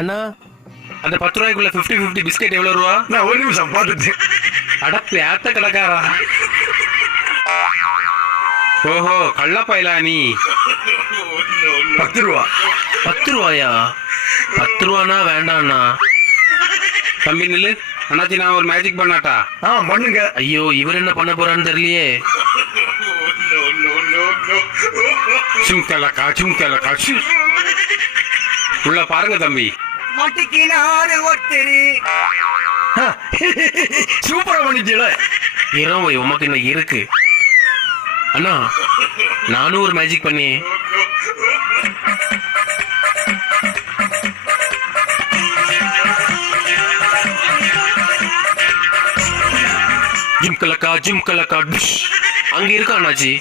அண்ணா அந்த 10 ரூபாய்க்குள்ள 50-50 பிஸ்கெட் எவ்வளவு ரூபா? நான் ஒரு நிமிஷம் பார்த்துட்டு. அடப்பு ஏத்த கடைக்காரா. ஓஹோ கள்ளப்பயலா நீ. 10 ரூபா. 10 ரூபாயா? 10 ரூபானா வேண்டாம்ண்ணா. தம்பி நில்லு. அண்ணாச்சி நான் ஒரு மேஜிக் பண்ணாட்டா? பண்ணுங்க. ஐயோ இவர் என்ன பண்ண போறான்னு தெரியலையே. சும்கலக்கா சும்கலக்கா உள்ள பாருங்க தம்பி. சூப்பரா பண்ணிட்டீங்களே. இரவு உமக்கு இன்னும் இருக்கு. அண்ணா நானும் ஒரு மேஜிக் பண்ணி. ஜிம்கலக்கா ஜிம்கலக்கா அங்க இருக்கா அண்ணாச்சி?